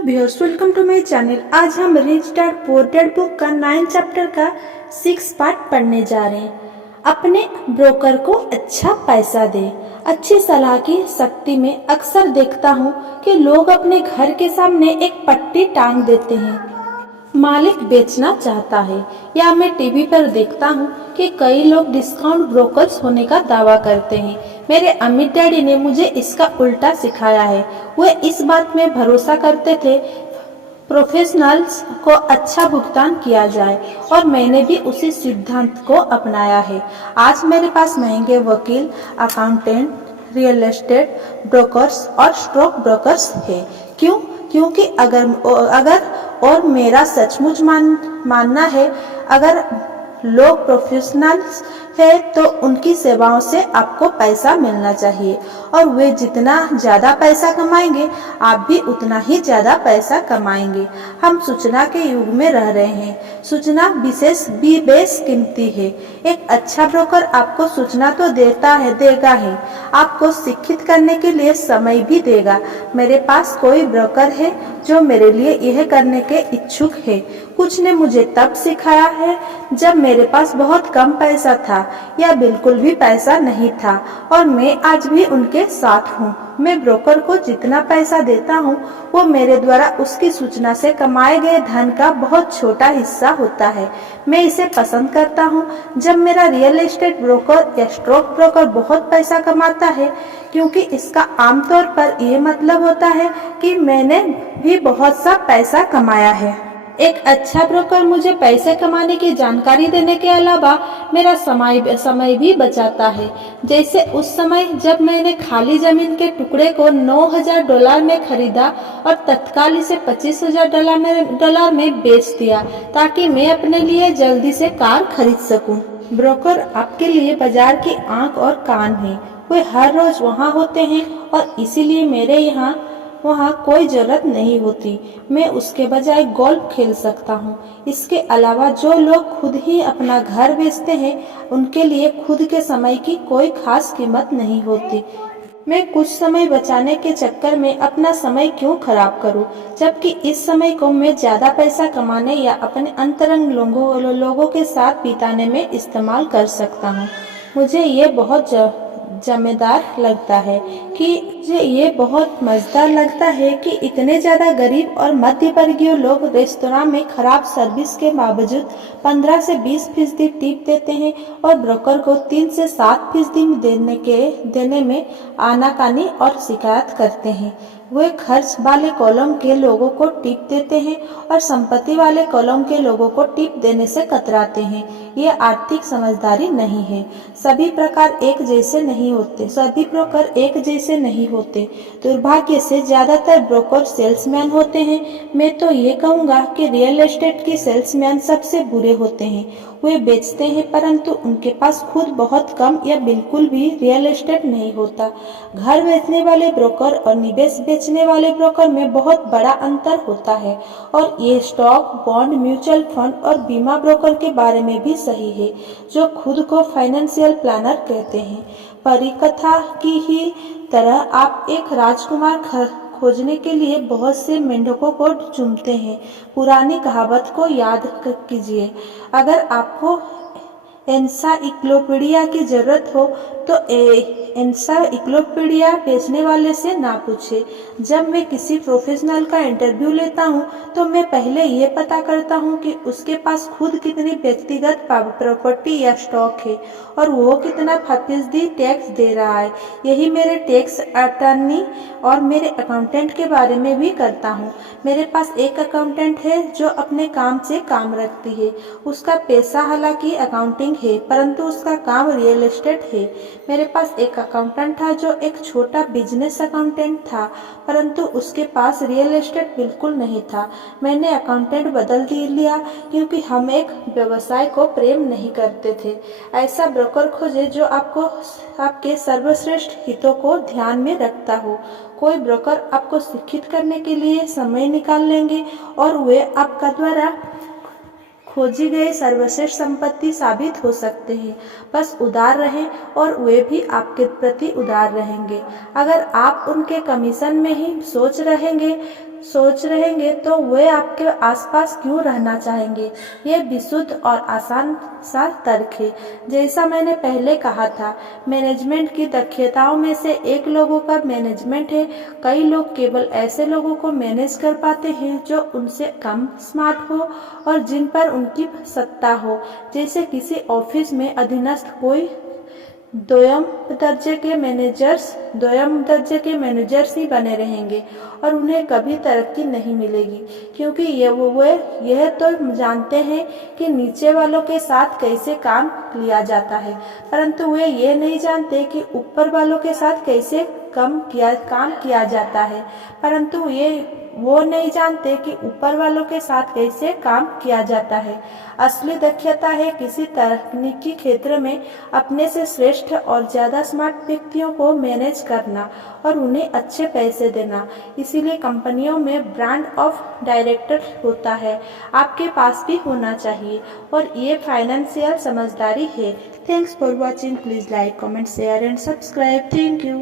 Viewers, welcome to my channel. आज हम Rich Dad Poor Dad book का 9 chapter का 6 पार्ट पढ़ने जा रहे हैं। अपने ब्रोकर को अच्छा पैसा दे। अच्छी सलाह की शक्ति में अक्सर देखता हूँ कि लोग अपने घर के सामने एक पट्टी टांग देते हैं। मालिक बेचना चाहता है। या मैं टीवी पर देखता हूँ कि कई लोग डिस्काउंट ब्रोकर्स होने का दावा करते हैं। मेरे अम्मी डैडी ने मुझे इसका उल्टा सिखाया है। वे इस बात में भरोसा करते थे प्रोफेशनल्स को अच्छा भुगतान किया जाए, और मैंने भी उसी सिद्धांत को अपनाया है। आज मेरे पास महंगे वकील, अकाउंटेंट, रियल एस्टेट ब्रोकर्स और स्टॉक ब्रोकर्स है। क्यों? क्योंकि अगर और मेरा सचमुच मानना है, अगर लोग प्रोफेशनल्स है तो उनकी सेवाओं से आपको पैसा मिलना चाहिए, और वे जितना ज़्यादा पैसा कमाएंगे आप भी उतना ही ज़्यादा पैसा कमाएंगे। हम सूचना के युग में रह रहे हैं। सूचना विशेष भी बेशकीमती है। एक अच्छा ब्रोकर आपको सूचना तो देगा ही, आपको शिक्षित करने के लिए समय भी देगा। मेरे पास कोई ब्रोकर है जो मेरे लिए यह करने के इच्छुक है। कुछ ने मुझे तब सिखाया है जब मेरे पास बहुत कम पैसा था या बिल्कुल भी पैसा नहीं था, और मैं आज भी उनके साथ हूँ। मैं ब्रोकर को जितना पैसा देता हूँ वो मेरे द्वारा उसकी सूचना से कमाए गए धन का बहुत छोटा हिस्सा होता है। मैं इसे पसंद करता हूँ जब मेरा रियल एस्टेट ब्रोकर या स्टॉक ब्रोकर बहुत पैसा कमाता है, क्योंकि इसका आमतौर पर यह मतलब होता है कि मैंने भी बहुत सा पैसा कमाया है। एक अच्छा ब्रोकर मुझे पैसे कमाने की जानकारी देने के अलावा मेरा समय भी बचाता है। जैसे उस समय जब मैंने खाली जमीन के टुकड़े को $9,000 में खरीदा और तत्काल इसे $25,000 में बेच दिया, ताकि मैं अपने लिए जल्दी से कार खरीद सकूं। ब्रोकर आपके लिए बाजार की आंख और कान है। वे हर रोज वहां होते हैं, और इसीलिए मेरे वहाँ कोई जरूरत नहीं होती। मैं उसके बजाय गोल्फ खेल सकता हूँ। इसके अलावा जो लोग खुद ही अपना घर बेचते हैं, उनके लिए खुद के समय की कोई खास कीमत नहीं होती। मैं कुछ समय बचाने के चक्कर में अपना समय क्यों खराब करूं, जबकि इस समय को मैं ज्यादा पैसा कमाने या अपने अंतरंग लोगों के साथ बिताने में इस्तेमाल कर सकता हूं। मुझे ये बहुत मजेदार लगता है कि इतने ज्यादा गरीब और मध्य वर्गीय लोग रेस्तरां में खराब सर्विस के बावजूद 15 से 20% टिप देते हैं, और ब्रोकर को 3 से 7% देने में आनाकानी और शिकायत करते हैं। वे खर्च वाले कॉलम के लोगों को टिप देते हैं और संपत्ति वाले कॉलम के लोगों को टिप देने से कतराते हैं। ये आर्थिक समझदारी नहीं है। सभी ब्रोकर एक जैसे नहीं होते। दुर्भाग्य से ज्यादातर ब्रोकर सेल्समैन होते हैं। मैं तो ये कहूँगा कि रियल एस्टेट के सेल्समैन सबसे बुरे होते हैं। वे बेचते हैं, परंतु उनके पास खुद बहुत कम या बिल्कुल भी रियल एस्टेट नहीं होता। घर बेचने वाले ब्रोकर और निवेश बेचने वाले ब्रोकर में बहुत बड़ा अंतर होता है, और ये स्टॉक, बॉन्ड, म्यूचुअल फंड और बीमा ब्रोकर के बारे में भी सही है, जो खुद को फाइनेंशियल प्लानर कहते हैं। परिकथा की ही तरह आप एक राजकुमार खोजने के लिए बहुत से मेंढकों को चुनते हैं। पुरानी कहावत को याद कीजिए, अगर आपको एनसाइक्लोपीडिया की जरूरत हो तो एनसाइक्लोपीडिया बेचने वाले से ना पूछे। जब मैं किसी प्रोफेशनल का इंटरव्यू लेता हूँ तो मैं पहले ये पता करता हूँ कि उसके पास खुद कितनी व्यक्तिगत प्रॉपर्टी या स्टॉक है, और वो कितना फीसदी टैक्स दे रहा है। यही मेरे टैक्स अटॉर्नी और मेरे अकाउंटेंट के बारे में भी करता हूँ। मेरे पास एक अकाउंटेंट है जो अपने काम से काम रखती है। उसका पेशा हालांकि अकाउंटिंग है, परंतु उसका काम रियल एस्टेट है। मेरे पास एक अकाउंटेंट था जो एक छोटा बिजनेस अकाउंटेंट था, परंतु उसके पास रियल एस्टेट बिल्कुल नहीं था। मैंने अकाउंटेंट बदल लिया क्योंकि हम एक व्यवसाय को प्रेम नहीं करते थे। ऐसा ब्रोकर खोजे जो आपके सर्वश्रेष्ठ हितों को ध्यान में रखता हो। कोई ब्रोकर आपको शिक्षित करने के लिए समय निकाल लेंगे, और वे आपका द्वारा खोजी गई सर्वश्रेष्ठ संपत्ति साबित हो सकते हैं। बस उदार रहें, और वे भी आपके प्रति उदार रहेंगे। अगर आप उनके कमीशन में ही सोच रहेंगे सोच रहेंगे तो वे आपके आसपास क्यों रहना चाहेंगे। ये विशुद्ध और आसान सा तर्क है। जैसा मैंने पहले कहा था, मैनेजमेंट की दक्षताओं में से एक लोगों का मैनेजमेंट है। कई लोग केवल ऐसे लोगों को मैनेज कर पाते हैं जो उनसे कम स्मार्ट हो और जिन पर उनकी सत्ता हो। जैसे किसी ऑफिस में अधीनस्थ कोई द्वयम दर्जे के मैनेजर्स ही बने रहेंगे और उन्हें कभी तरक्की नहीं मिलेगी, क्योंकि वे यह तो जानते हैं कि नीचे वालों के साथ कैसे काम लिया जाता है, परंतु वे ये नहीं जानते कि ऊपर वालों के साथ कैसे काम किया जाता है। परंतु वो नहीं जानते कि ऊपर वालों के साथ कैसे काम किया जाता है। असली दक्षता है किसी तकनीकी क्षेत्र में अपने से श्रेष्ठ और ज़्यादा स्मार्ट व्यक्तियों को मैनेज करना और उन्हें अच्छे पैसे देना। इसीलिए कंपनियों में ब्रांड ऑफ डायरेक्टर होता है, आपके पास भी होना चाहिए, और ये फाइनेंशियल समझदारी है। Thanks for watching. Please like, comment, share and subscribe. Thank you.